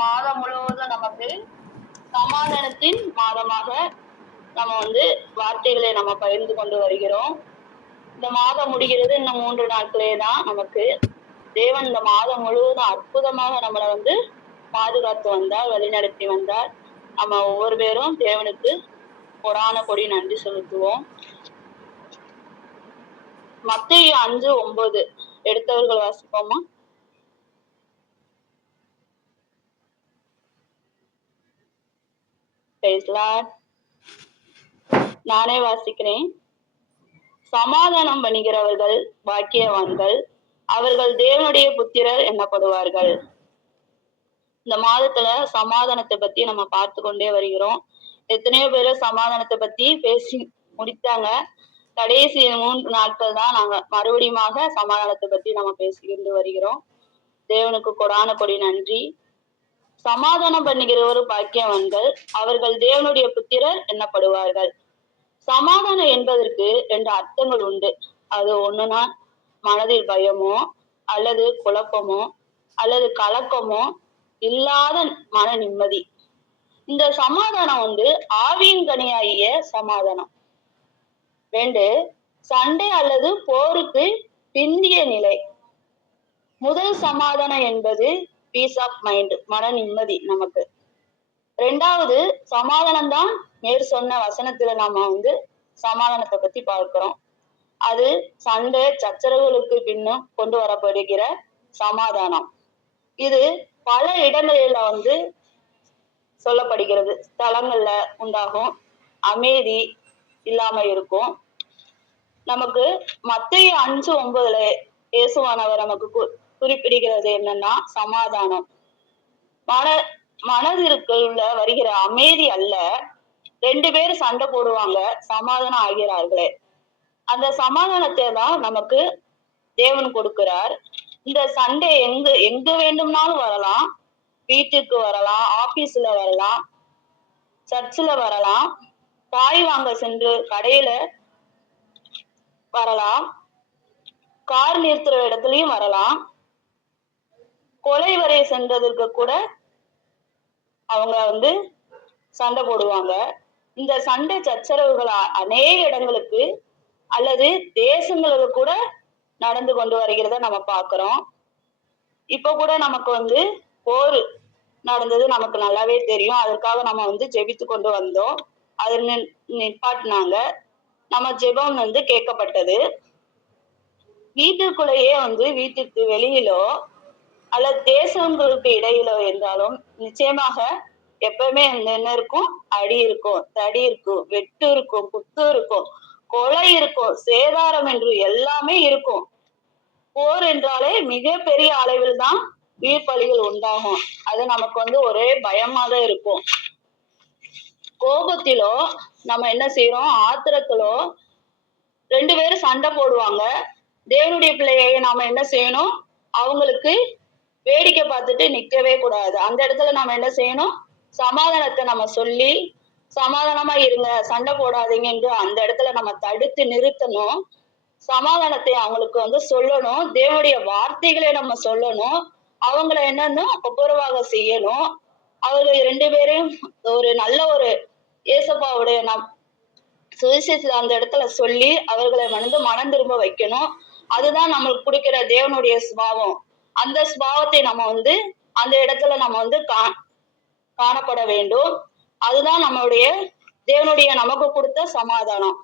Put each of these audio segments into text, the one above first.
மாதம் முழுவதும் நமக்கு சமாதானத்தின் மாதமாக நம்ம வார்த்தைகளை நம்ம பகிர்ந்து கொண்டு வருகிறோம். இந்த மாதம் முடிகிறது, இன்னும் 3 நாட்களே தான் நமக்கு. தேவன் இந்த மாதம் முழுவதும் அற்புதமாக நம்மளை பாதுகாத்து வந்தார், வழிநடத்தி வந்தார். நம்ம ஒவ்வொரு பேரும் தேவனுக்கு கொடான கொடி நன்றி செலுத்துவோம். மத்தேயு 5:9 எடுத்தவர்கள் வாசிப்போமா? நானே வாசிக்கிறேன். சமாதானம் பண்ணுகிறவர்கள் பாக்கியவான்கள், அவர்கள் தேவனுடைய புத்திரர் எண்ணப்படுவார்கள். இந்த மாதத்துல சமாதானத்தை பத்தி நம்ம பார்த்து கொண்டே வருகிறோம். எத்தனையோ பேர் சமாதானத்தை பத்தி பேசி முடித்தாங்க. கடைசி 3 நாட்கள் தான் நாங்க மறுபடியுமாக சமாதானத்தை பத்தி நம்ம பேசிக்கொண்டு வருகிறோம். தேவனுக்கு கொடான கொடி நன்றி. சமாதானம் பண்ணுகிறவர் பாக்கியவான்கள், அவர்கள் தேவனுடைய புத்திரர் எண்ணப்படுவார்கள். சமாதானம் என்பதற்கு 2 அர்த்தங்கள் உண்டு. அது ஒண்ணுனா மனதில் பயமோ அல்லது குழப்பமோ அல்லது கலக்கமோ இல்லாத மன நிம்மதி. இந்த சமாதானம் ஆவியின் கனியாகிய சமாதானம். 2 சண்டை அல்லது போருக்கு பிந்திய நிலை. முதல் சமாதானம் என்பது பீஸ் ஆஃப் மைண்ட், மன நிம்மதி நமக்கு. 2வது சமாதானம் தான் மேற் சொன்ன வசனத்துல நாம சமாதானத்தை பத்தி பார்க்கிறோம். அது சண்டை சச்சரவுகளுக்கு பின்னும் கொண்டு வரப்படுகிற சமாதானம். இது பல இடங்களில சொல்லப்படுகிறது. ஸ்தலங்கள்ல உண்டாகும் அமைதி இல்லாம இருக்கும். நமக்கு மத்தேயு 5:9 இயேசுவானவர் நமக்கு குறிப்பிடுகிறது என்னன்னா சமாதானம். மனதிற்குள்ள வருகிற அமைதி அல்ல. 2 பேர் சண்டை போடுவாங்க, சமாதானம் ஆகிறார்களே. அந்த சமாதானத்தை தான் நமக்கு தேவன் கொடுக்கிறார். இந்த சண்டை எங்க வேண்டும்னாலும் வரலாம். வீட்டுக்கு வரலாம், ஆபீஸ்ல வரலாம், சர்ச்சில் வரலாம், காய் வாங்க சென்று கடையில வரலாம், கார் நிறுத்துற இடத்துலயும் வரலாம், கொலை வரை சென்றதற்கு கூட அவங்க சண்டை போடுவாங்க. இந்த சண்டை சச்சரவுகள் அநேக இடங்களுக்கு அல்லது தேசங்களுக்கு கூட நடந்து கொண்டு வருகிறத நம்ம பார்க்கிறோம். இப்ப கூட நமக்கு போர் நடந்தது நமக்கு நல்லாவே தெரியும். அதற்காக நம்ம ஜெபித்து கொண்டு வந்தோம். அது நிப்பாட்டினாங்க. நம்ம ஜெபம் கேட்கப்பட்டது. வீட்டுக்குள்ளேயே வீட்டுக்கு வெளியிலோ அல்லது தேசங்களுக்கு இடையிலோ இருந்தாலும் நிச்சயமாக எப்பவுமே என்ன இருக்கும்? அடி இருக்கும், தடி இருக்கும், வெட்டு இருக்கும், குத்து இருக்கும், கொலை இருக்கும், சேதாரம் என்று எல்லாமே இருக்கும். போர் என்றாலே மிகப்பெரிய அளவில் தான் உயிர் பலிகள் உண்டாகும். அது நமக்கு ஒரே பயமா தான் இருக்கும். கோபத்திலோ நம்ம என்ன செய்யறோம்? ஆத்திரத்திலோ 2 பேரும் சண்டை போடுவாங்க. தேவனுடைய பிள்ளையை நாம என்ன செய்யணும்? அவங்களுக்கு வேடிக்கை பார்த்துட்டு நிக்கவே கூடாது. அந்த இடத்துல நாம என்ன செய்யணும்? சமாதானத்தை நம்ம சொல்லி சமாதானமா இருங்க, சண்டை போடாதீங்க என்று அந்த இடத்துல நம்ம தடுத்து நிறுத்தணும். சமாதானத்தை அவங்களுக்கு சொல்லணும். தேவனுடைய வார்த்தைகளை நம்ம சொல்லணும். அவங்கள என்னன்னு ஒப்புரவாக செய்யணும். அவர்கள் 2 பேரையும் ஒரு நல்ல ஒரு இயேசப்பாவுடைய சுவிசேஷத்துல அந்த இடத்துல சொல்லி அவர்களை மனம் திரும்ப வைக்கணும். அதுதான் நம்மளுக்கு கொடுக்கிற தேவனுடைய சுபாவம். அந்த சுபாவத்தை நம்ம அந்த இடத்துல நம்ம காணப்பட வேண்டும். அதுதான் நம்மளுடைய தேவனுடைய நமக்கு கொடுத்த சமாதானம்.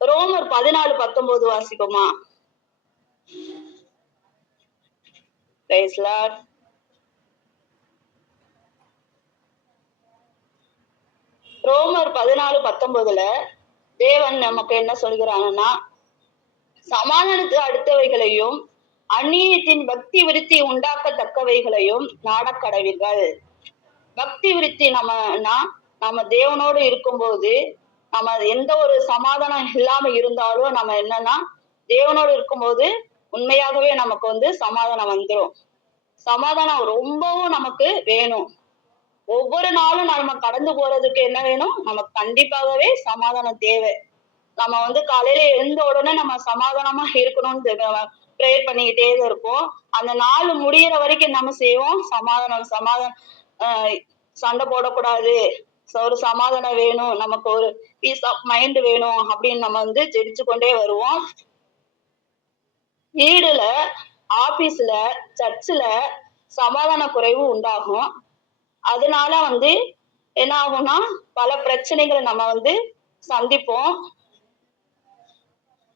ரோமர் 14:19 வாசிப்போமா? Price Lord. ரோமர் 14:19 தேவன் நமக்கு என்ன சொல்கிறாங்கன்னா, சமாதானத்துக்கு அடுத்தவைகளையும் அந்நியத்தின் பக்தி விருத்தி உண்டாக்கத்தக்கவைகளையும் நாடக்கடவீர்கள். பக்தி விருத்தி நம்ம தேவனோடு இருக்கும்போது நம்ம எந்த ஒரு சமாதானம் இல்லாம இருந்தாலும் நம்ம என்னன்னா தேவனோடு இருக்கும்போது உண்மையாகவே நமக்கு சமாதானம் வந்துடும். சமாதானம் ரொம்பவும் நமக்கு வேணும். ஒவ்வொரு நாளும் நம்ம கடந்து போறதுக்கு என்ன வேணும்? நமக்கு கண்டிப்பாகவே சமாதானம் தேவை. நம்ம காலையில எழுந்த உடனே நம்ம சமாதானமா இருக்கணும்னு ப்ரேயர் பண்ணிக்கிட்டே தான் இருப்போம். அந்த நாள் முடியிற வரைக்கும் நம்ம செய்வோம், சமாதானம் சமாதானம் சண்டை போடக்கூடாது, ஒரு சமாதானம் வேணும், நமக்கு ஒரு பீஸ் ஆஃப் மைண்ட் வேணும் அப்படின்னு நம்ம ஜெபிச்சு கொண்டே வருவோம். வீடுல, ஆபீஸ்ல, சர்ச்சுல சமாதான குறைவு உண்டாகும். அதனால என்ன ஆகும்னா பல பிரச்சனைகளை நம்ம சந்திப்போம்.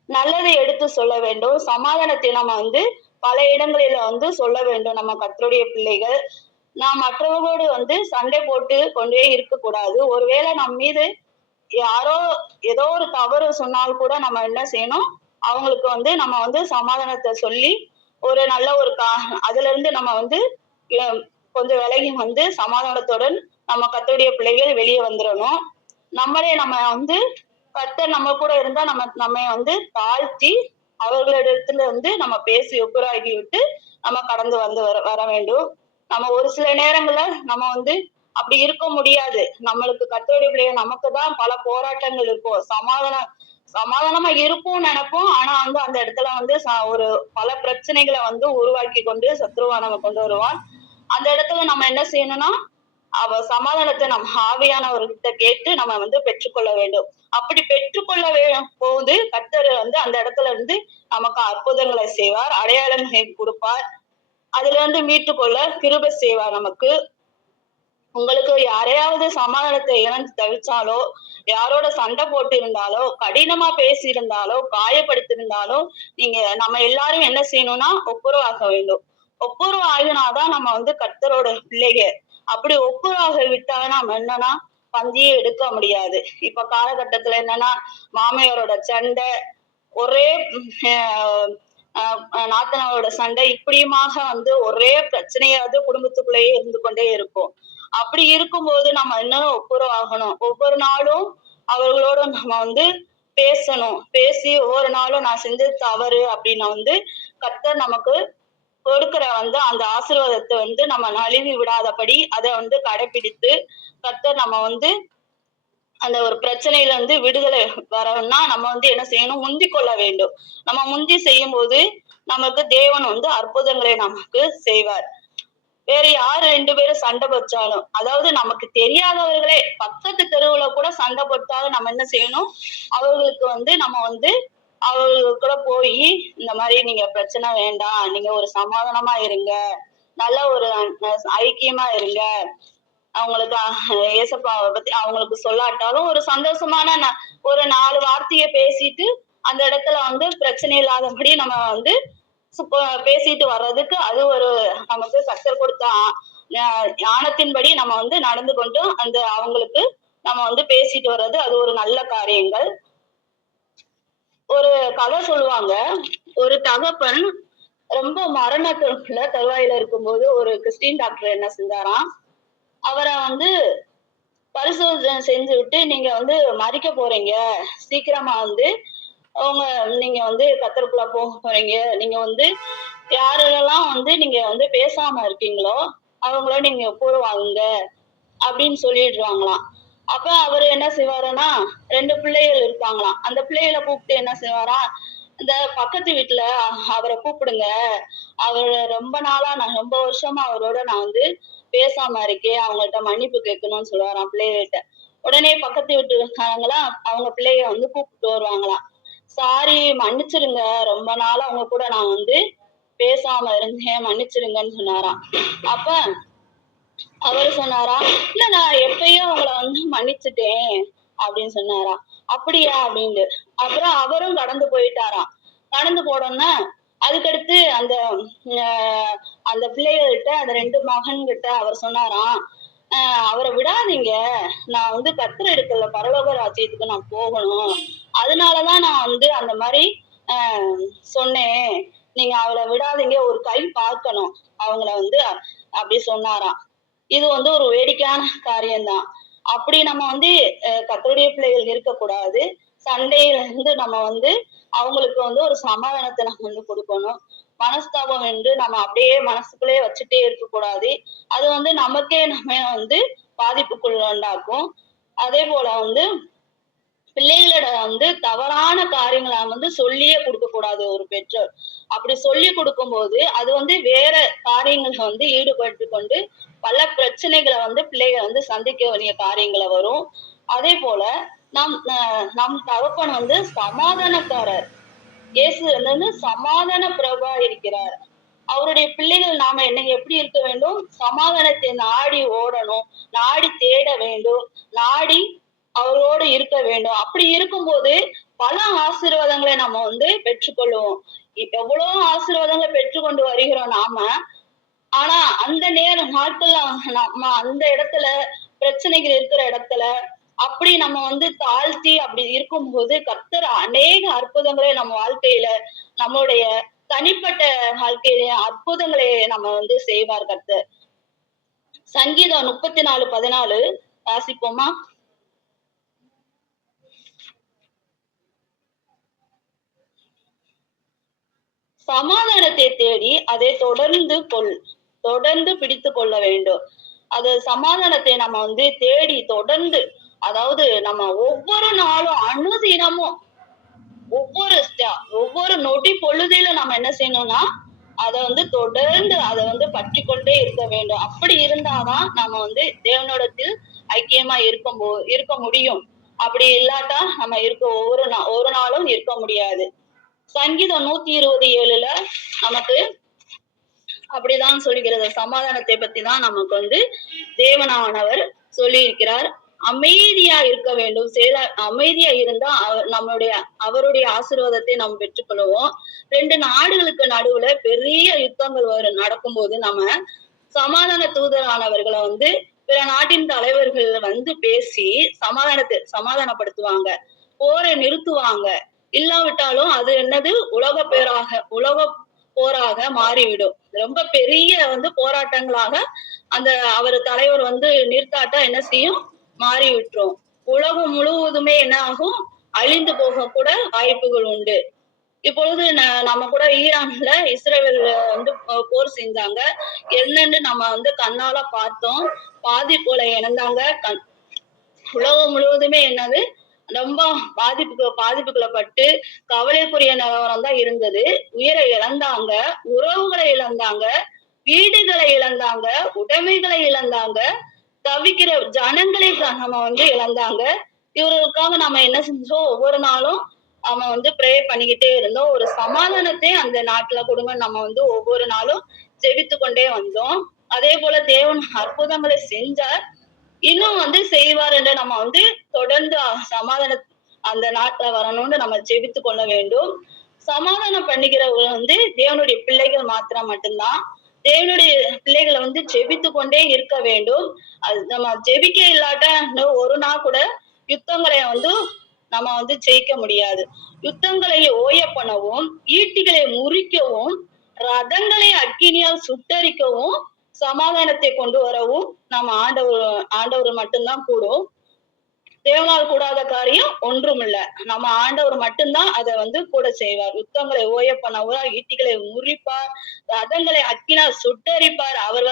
நல்லதை எடுத்து சொல்ல வேண்டும். சமாதானத்தை நம்ம பல இடங்களில சொல்ல வேண்டும். நம்ம கர்த்தருடைய பிள்ளைகள். நாம் மற்றவர்களோடு சண்டை போட்டு கொண்டே இருக்கக்கூடாது. ஒருவேளை நம் மீது யாரோ ஏதோ ஒரு தவறு சொன்னால் கூட நம்ம என்ன செய்யணும், அவங்களுக்கு நம்ம சமாதானத்தை சொல்லி ஒரு நல்ல ஒரு அதுல இருந்து நம்ம கொஞ்சம் விலகி சமாதானத்துடன் நம்ம கர்த்தருடைய பிள்ளைகள் வெளியே வந்துடணும். நம்மளே நம்ம கர்த்தர் நம்ம கூட இருந்தா நம்ம தாழ்த்தி அவர்களிடத்துல நம்ம பேசி ஒப்புராகி விட்டு நம்ம கடந்து வர வேண்டும். நம்ம ஒரு சில நேரங்கள்ல நம்ம அப்படி இருக்க முடியாது. நம்மளுக்கு கர்த்தருடைய பிள்ளைகள் நமக்கு தான் பல போராட்டங்கள் இருக்கும். சமாதானமா இருப்போம்னு நினைப்போம். ஆனா அந்த இடத்துல ஒரு பல பிரச்சனைகளை உருவாக்கி கொண்டு சத்ருவானவன் கொண்டு வருவான். அந்த இடத்துல நம்ம என்ன செய்யணும்னா சமாதானத்தை நம்ம ஆவியானவர்கிட்ட கேட்டு நம்ம பெற்றுக்கொள்ள வேண்டும். அப்படி பெற்றுக்கொள்ள போது கர்த்தர் அந்த இடத்துல இருந்து நமக்கு அற்புதங்களை செய்வார், அடையாளங்களை கொடுப்பார், அதுல இருந்து மீட்டுக்கொள்ள கிருபை செய்வார் நமக்கு. உங்களுக்கு யாரையாவது சமாதானத்தை இழந்து தவிச்சாலோ, யாரோட சண்டை போட்டு இருந்தாலோ, கடினமா பேசி இருந்தாலோ, காயப்படுத்திருந்தாலோ, நம்ம எல்லாரும் என்ன செய்யணும்னா ஒப்புரவாக வேண்டும். ஒப்புரவு ஆகினாதான் நம்ம கர்த்தரோட பிள்ளைக. அப்படி ஒப்புரவாக விட்டா நம்ம என்னன்னா பந்தியே எடுக்க முடியாது. இப்ப காலகட்டத்துல என்னன்னா மாமியாரோட சண்டை, ஒரே நாத்தனாரோட சண்டை, இப்படியுமாக ஒரே பிரச்சனையாவது குடும்பத்துக்குள்ளேயே இருந்து கொண்டே இருக்கும். அப்படி இருக்கும்போது நம்ம இன்னும் ஒப்புரவாகணும். ஒவ்வொரு நாளும் அவர்களோட நம்ம பேசணும். பேசி ஒவ்வொரு நாளும் நான் செஞ்சது தவறு அப்படின்னு கர்த்தர் நமக்கு கொடுக்கிற அந்த ஆசீர்வாதத்தை நம்ம நழுவி விடாதபடி அதை கடைபிடித்து கர்த்தர் நம்ம அந்த ஒரு பிரச்சனையில விடுதலை வரணும்னா நம்ம என்ன செய்யணும், முந்தி கொள்ள வேண்டும். நம்ம முந்தி செய்யும் போது நமக்கு தேவன் அற்புதங்களை நமக்கு செய்வார். வேற யாரு 2 பேரும் சண்டை போட்டாலும், அதாவது நமக்கு தெரியாதவர்களே பக்கத்து தெருவுல கூட சண்டை போட்டாலும் நம்ம என்ன செய்யணும், அவர்களுக்கு நம்ம அவர்களுக்கு கூட போய் இந்த மாதிரி நீங்க பிரச்சனை வேண்டாம், நீங்க ஒரு சமாதானமா இருங்க, நல்ல ஒரு ஐக்கியமா இருங்க, அவங்களுக்கு ஏசப்பாவை பத்தி அவங்களுக்கு சொல்லாட்டாலும் ஒரு சந்தோஷமான ஒரு 4 வார்த்தையை பேசிட்டு அந்த இடத்துல பிரச்சனை இல்லாதபடி நம்ம பேசிட்டு வர்றதுக்கு அது ஒரு நமக்கு கர்த்தர் கொடுத்த ஞானத்தின்படி நம்ம நடந்து கொண்டு அவங்களுக்கு நம்ம பேசிட்டு வர்றது அது ஒரு நல்ல காரியங்கள். ஒரு கதை சொல்லுவாங்க. ஒரு தகப்பன் ரொம்ப மரணத்துல தருவாயில இருக்கும்போது ஒரு கிறிஸ்டின் டாக்டர் என்ன செஞ்சாராம், அவரை பரிசோதனை செஞ்சு விட்டு நீங்க மறிக்க போறீங்க, சீக்கிரமா அவங்க நீங்க கத்தருக்குள்ள போக போறீங்க, நீங்க யாரெல்லாம் நீங்க பேசாம இருக்கீங்களோ அவங்கள நீங்க போடுவாங்க அப்படின்னு சொல்லிடுவாங்களாம். அப்ப அவரு என்ன செய்வாருன்னா 2 பிள்ளைகள் இருப்பாங்களாம். அந்த பிள்ளைகளை கூப்பிட்டு என்ன செய்வாரா, இந்த பக்கத்து வீட்டுல அவரை கூப்பிடுங்க, அவர் ரொம்ப நாளா நான் ரொம்ப வருஷமா அவரோட நான் பேசாம இருக்கேன், அவங்கள்ட்ட மன்னிப்பு கேட்கணும்னு சொல்லுவாராம் பிள்ளைகள்கிட்ட. உடனே பக்கத்து வீட்டுக்காரங்களாம் அவங்க பிள்ளைய கூப்பிட்டு வருவாங்களாம். சாரி, மன்னிச்சிருங்க, ரொம்ப நாளா அவங்க கூட நான் பேசாம இருந்தேன், மன்னிச்சிருங்கன்னு சொன்னாராம். அப்ப அவரு சொன்னாராம், இல்ல நான் எப்பயும் அவங்கள மன்னிச்சுட்டேன் அப்படின்னு சொன்னாராம். அப்படியா அப்படின்னு. அப்புறம் அவரும் கடந்து போயிட்டாராம். கடந்து போனோம்னா அதுக்கடுத்து அந்த பிள்ளைகள்கிட்ட அந்த 2 மகன்கிட்ட அவர் சொன்னாராம், அவரை விடாதீங்க, நான் கர்த்தர் எடுக்கல பரலோக ராஜ்யத்துக்கு நான் போகணும், அதனாலதான் நான் அந்த மாதிரி சொன்னேன், நீங்க அவளை விடாதீங்க, ஒரு கை பார்க்கணும் அவங்கள அப்படி சொன்னாராம். இது ஒரு வேடிக்கையான காரியம்தான். அப்படி நம்ம கர்த்தருடைய பிள்ளைகள் இருக்கக்கூடாது. சண்டையில இருந்து நம்ம அவங்களுக்கு ஒரு சமாதானத்தை நம்ம கொடுக்கணும். மனஸ்தாபம் என்று நம்ம அப்படியே மனசுக்குள்ளேயே வச்சுட்டே இருக்கக்கூடாது. அது நமக்கே நம்ம பாதிப்புக்குள் உண்டாக்கும். அதே போல பிள்ளைகளோட தவறான காரியங்களை சொல்லியே கொடுக்க கூடாது ஒரு பெற்றோர். அப்படி சொல்லி கொடுக்கும்போது அது வேற காரியங்கள்ல ஈடுபட்டு கொண்டு பல பிரச்சனைகளை பிள்ளைகள் சந்திக்க வேண்டிய காரியங்களை வரும். அதே போல நம் தகப்பன் சமாதானக்காரர். இயேசு சமாதான பிரபா இருக்கிறார். அவருடைய பிள்ளைகள் நாம எப்படி இருக்க வேண்டும்? சமாதானத்தை நாடி ஓடணும், நாடி தேட வேண்டும், நாடி அவரோடு இருக்க வேண்டும். அப்படி இருக்கும்போது பல ஆசீர்வாதங்களை நம்ம பெற்றுக்கொள்வோம். எவ்வளவு ஆசீர்வாதங்களை பெற்றுக்கொண்டு வருகிறோம் நாம. ஆனா அந்த நாட்கள்ல நம்ம அந்த இடத்துல பிரச்சனைகள் இருக்கிற இடத்துல அப்படி நம்ம தாழ்த்தி அப்படி இருக்கும்போது கர்த்தர் அநேக அற்புதங்களை நம்ம வாழ்க்கையில நம்மளுடைய தனிப்பட்ட வாழ்க்கையில அற்புதங்களை நம்ம செய்வார் கர்த்தர். சங்கீதம் 34:14 வாசிப்போமா? சமாதானத்தை தேடி அதை தொடர்ந்து பிடித்து கொள்ள வேண்டும். அது சமாதானத்தை நம்ம தேடி தொடர்ந்து, அதாவது நம்ம ஒவ்வொரு நாளும் அனுதினமும் ஒவ்வொரு நொடி பொழுதிலும் நம்ம என்ன செய்யணும்னா அதை தொடர்ந்து அதை பற்றி கொண்டே இருக்க வேண்டும். அப்படி இருந்தாதான் நம்ம தேவனிடத்தில் ஐக்கியமா இருக்க முடியும். அப்படி இல்லாட்டா நம்ம ஒரு நாளும் இருக்க முடியாது. சங்கீதம் 127 நமக்கு அப்படிதான் சொல்லுகிறது. சமாதானத்தை பத்தி தான் நமக்கு தேவனானவர் சொல்லி இருக்கிறார். அமைதியா இருக்க வேண்டும். அமைதியா இருந்தா அவருடைய ஆசீர்வாதத்தை நாம் பெற்றுக்கொள்வோம். 2 நாடுகளுக்கு நடுவுல பெரிய யுத்தங்கள் நடக்கும்போது நம்ம சமாதான தூதரானவர்களை பிற நாட்டின் தலைவர்கள் பேசி சமாதானப்படுத்துவாங்க, போரை நிறுத்துவாங்க. இல்லாவிட்டாலும் அது என்னது உலக போராக மாறிவிடும். ரொம்ப பெரிய போராட்டங்களாக அவர் தலைவர் நிறுத்தாட்டா என்ன செய்யும்? மாறி விட்டுரும். உலகம் முழுவதுமே என்ன ஆகும்? அழிந்து போக கூட வாய்ப்புகள் உண்டு. இப்பொழுது நம்ம கூட ஈரான்ல இஸ்ரேல் போர் செஞ்சாங்க. என்னன்னு நம்ம கண்ணால பார்த்தோம். பாதிப்புல இழந்தாங்க. உலகம் முழுவதுமே என்னது ரொம்ப பாதிப்புக்குள்ளப்பட்டு கவலைக்குரிய நிலவரம் தான் இருந்தது. உயிரை இழந்தாங்க, உறவுகளை இழந்தாங்க, வீடுகளை இழந்தாங்க, உடைமைகளை இழந்தாங்க, தவிக்கிற ஜனங்களை நம்ம இழந்தாங்க. இவர்களுக்காக நம்ம என்ன செஞ்சோம்? ஒவ்வொரு நாளும் நம்ம ப்ரேயர் பண்ணிக்கிட்டே இருந்தோம். ஒரு சமாதானத்தை அந்த நாட்டுல கொடுங்க நம்ம ஒவ்வொரு நாளும் ஜெபித்து கொண்டே வந்தோம். அதே போல தேவன் அற்புதங்களை செஞ்சார், இன்னும் செய்வார் என்று நம்ம தொடர்ந்து சமாதான அந்த நாட்டுல வரணும்னு நம்ம ஜெபித்து கொள்ள வேண்டும். சமாதானம் பண்ணிக்கிறவங்க தேவனுடைய பிள்ளைகள் மாத்திரம் மட்டும்தான். தேவனுடைய பிள்ளைகளை ஜெபித்து கொண்டே இருக்க வேண்டும். அது நம்ம ஜெபிக்க இல்லாட்டா ஒரு நாள் கூட யுத்தங்களை நம்ம ஜெயிக்க முடியாது. யுத்தங்களை ஓய பண்ணவும், ஈட்டிகளை முறிக்கவும், ரதங்களை அக்கினியால் சுட்டரிக்கவும், சமாதானத்தை கொண்டு வரவும் நம்ம ஆண்டவர் மட்டும்தான் கூடும். தேவனால் கூடாத காரியம் ஒன்றும் இல்ல. நம்ம ஆண்டவர் மட்டும்தான் அதை கூட செய்வார். யுத்தங்களை ஓய பண்ணவர், ஈட்டிகளை முறிப்பார், ரதங்களை அக்கினால் சுட்டரிப்பார். அவர்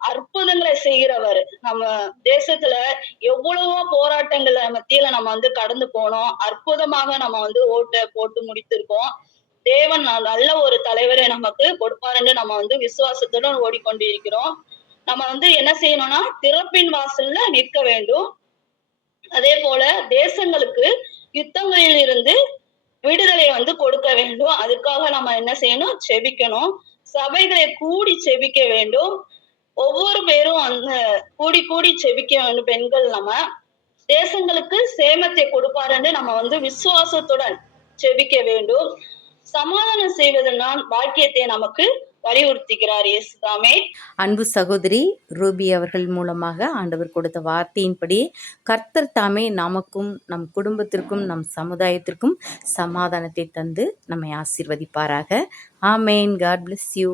அற்புதங்களை செய்கிறவர். நம்ம தேசத்துல எவ்வளவோ போராட்டங்கள் மத்தியில நம்ம கடந்து போனோம். அற்புதமாக நம்ம ஓட்ட போட்டு முடித்திருக்கோம். தேவன் நல்ல ஒரு தலைவரை நமக்கு கொடுப்பாருன்னு நம்ம விசுவாசத்துடன் ஓடிக்கொண்டு இருக்கிறோம். நம்ம என்ன செய்யணும்னா திறப்பின் வாசல்ல நிற்க வேண்டும். அதே போல தேசங்களுக்கு யுத்தங்களில் இருந்து விடுதலை கொடுக்க வேண்டும். அதுக்காக நம்ம என்ன செய்யணும்? செபிக்கணும். சபைகளை கூடி செபிக்க வேண்டும். ஒவ்வொரு பேரும் கூடி செபிக்க வேண்டும். பெண்கள் நம்ம தேசங்களுக்கு சேமத்தை கொடுப்பாருன்னு நம்ம விசுவாசத்துடன் செபிக்க வேண்டும். சமாதானம் செய்வதனால் பாக்கியத்தை நமக்கு வலியுறுத்துகிறார் இயேசுதாமே. அன்பு சகோதரி ரூபி அவர்கள் மூலமாக ஆண்டவர் கொடுத்த வார்த்தையின்படி கர்த்தர் தாமே நமக்கும் நம் குடும்பத்திற்கும் நம் சமுதாயத்திற்கும் சமாதானத்தை தந்து நம்மை ஆசீர்வதிப்பாராக. ஆமேன். God bless you.